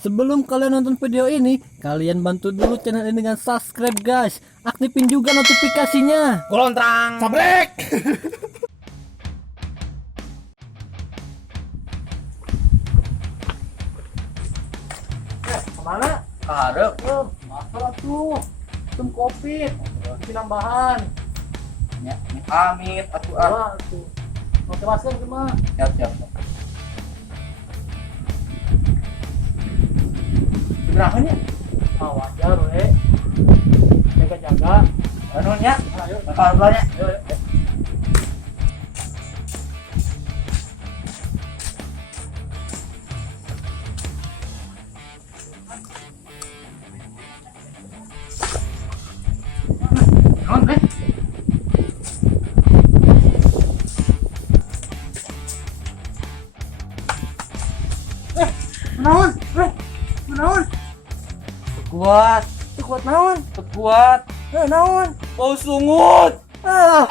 Sebelum kalian nonton video ini, kalian bantu dulu channel ini dengan subscribe guys. Aktifin juga notifikasinya. Kolontrang. Sabrek. Kemana? Ada. Masalah tuh. Tum kopi. Penambahan. Ya, amit atuh Wah tuh. Oke masker gimana? Siap. Berapa nya? Ah wajar we. Jaga-jaga. Anu nya? Ayo. Bakal belanya. Ayo. Non kan? Naon? Naon? Kuat, Kuat naon? kuat. Naon? Bau sungut. Ah.